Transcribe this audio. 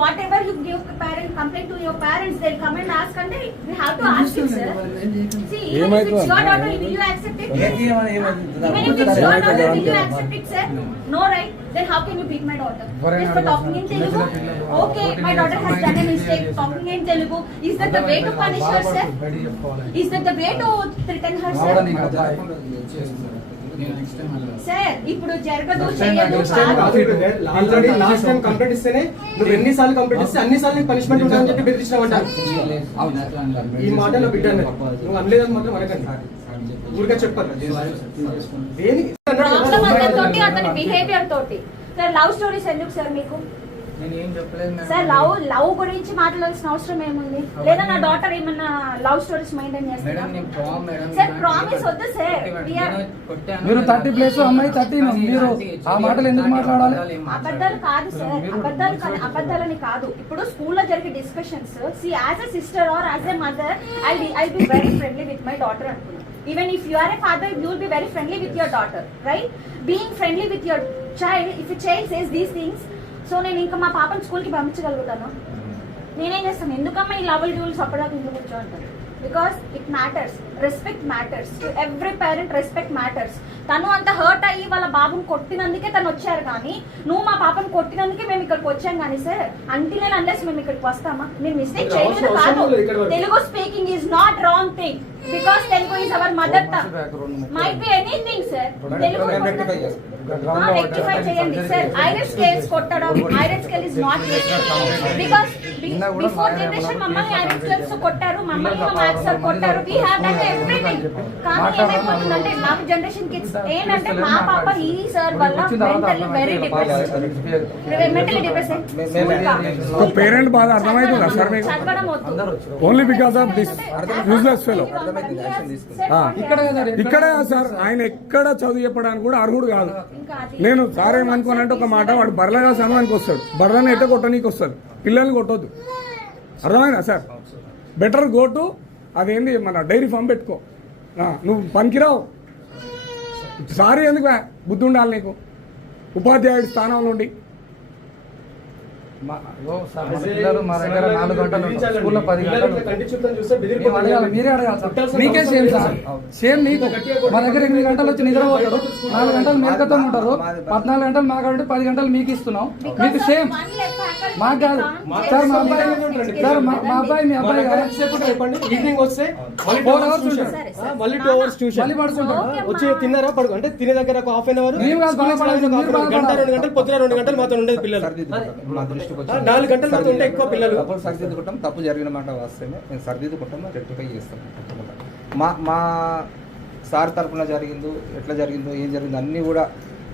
whatever you give parent complaint to your parents, they'll come and ask and they, we have to ask you, sir. See, even if it's your daughter, will you accept it? Even if it's your daughter, will you accept it, sir? No, right? Then how can you beat my daughter? Just for talking in Telugu? Okay, my daughter has done a mistake talking in Telugu. Is that the way to punish her, sir? Is that the way to threaten her, sir? Sir ఇప్పుడు జరగదు చేయదు కాదు. Already last time complete ఇస్తేనే నువ్వు ఎన్ని సార్లు complete ఇస్తే అన్ని సార్లు పనిష్మెంట్ ఉంటుందని చెప్పి ఈ మాట నా బిడ్డ అన్నది. నువ్వు అనలేదని మాత్రం అనకండి. ఊరికే చెప్పాలి దేనికి? ప్రాబ్లం అతనితోటి అతని బిహేవియర్ తోటి. సార్ లవ్ స్టోరీస్ ఎందుకు సార్ మీకు? సార్ లవ్ లవ్ గురించి మాట్లాడాల్సిన అవసరం ఏముంది? లేదా నా డాటర్ ఏమన్నా love stories maintain prom madam sir promise వద్దు సార్. మీరు థర్టీ ప్లేస్ అమ్మాయి థర్టీ మీరు ఆ మాటలు ఎందుకు మాట్లాడాలి? అబద్ధాలు కాదు సార్. అబద్ధాలు కాదు అబద్ధాలని కాదు. ఇప్పుడు స్కూల్లో జరిగే discussions see as a sister or as a mother I I be very friendly with my daughter అనుకున్నాను even if you are a father you will be very friendly with your daughter right being friendly with your child if you child says these things so నేను ఇంకా మా పాపని స్కూల్కి పంపించగలుగుతాను. నేనేం చేస్తాను? ఎందుకమ్మా ఈ లవల్ రూల్స్ అప్పటిదాకా ఇంట్లో కూర్చో అంటాను because it matters respect matters to every parent respect matters తను అంత హర్ట్ అయ్యి వాళ్ళ బాబుని కొట్టినందుకే తను వచ్చారు కానీ నువ్వు మా పాపని కొట్టినందుకే మేము ఇక్కడికి వచ్చాం కానీ సార్ అంటి నేను అన్లెస్ మేము ఇక్కడికి వస్తామా? నేను మిస్టేక్ చేయలేదు కాదు. Telugu speaking is not wrong thing because Telugu is our mother tongue might be anything sir Telugu rectify చేయండి సార్ ఐరన్ స్కేల్స్ కొట్టడం iron scale is not because before generation మమ్మల్ని కొట్టారు మమ్మల్ని మా కొట్టారు. వీ హ్యావ్ డన్ ఎవ్రీథింగ్ కానీ ఏమైపోతుందంటే మా జనరేషన్ కిడ్స్ ఏంటంటే మా పాప ఈ సార్ వల్ల mentally very depress mentally parent బాధ అర్థమవుతుందా సార్ మీకు? Only because of this useless fellow ఇక్కడ సార్. ఆయన ఎక్కడ చదువు చెప్పడానికి కూడా అర్హుడు కాదు. నేను సార్ ఏమనుకోనంటే ఒక మాట వాడు బర్రెగా సమయానికి వస్తాడు. బర్రెని ఎట్ట కొట్టనీకి వస్తాడు పిల్లల్ని కొట్టొద్దు. అర్థమైందా సార్? బెటర్ గో టు అదేంది మన డైరీ ఫామ్ పెట్టుకో. నువ్వు పనికిరావు. సారీ ఎందుకు? బుద్ధి ఉండాలి నీకు? ఉపాధ్యాయుడి స్థానంలో ఉండి. పిల్లలు మా దగ్గర నాలుగు గంటలు ఉంటారు. స్కూల్లో పది గంటలు ఉంటారు. కంటి చూపుతాను చూస్తే మేము అడగాలి మీరే అడగాలి సార్ నీకే సేమ్ సార్ సేమ్ నీకు మా దగ్గర ఎనిమిది గంటలు వచ్చి నిద్రపోతాడు నాలుగు గంటలు మేకతో ఉంటారు పద్నాలుగు గంటలు మాకు ఉంటే పది గంటలు మీకు ఇస్తున్నాం మీకు సేమ్ మాకు కాదు సార్ మా అబ్బాయి సార్ మా మా అబ్బాయి మీ అబ్బాయి ఈవినింగ్ వస్తే hours అవర్స్ సరే. మళ్ళీ టూ అవర్స్ ట్యూషన్ మళ్ళీ పడుకుంటాడు వచ్చి తిన్నారా పడుకో అంటే తినే దగ్గర ఒక హాఫ్ అన్ అవర్ గంట. రెండు గంటలు పొద్దున రెండు గంటలు మాతో ఉండేది పిల్లలు నాలుగు గంటలు ఉంటే ఎక్కువ పిల్లలు తప్పులు సరిదిద్దుకుంటాం తప్పు జరిగిన మాట వస్తేనే నేను సరిదిద్దుకుంటాం రెక్టిఫై చేస్తాం. మా మా సార్ తరపున జరిగిందో ఎట్లా జరిగిందో ఏం జరిగిందో అన్నీ కూడా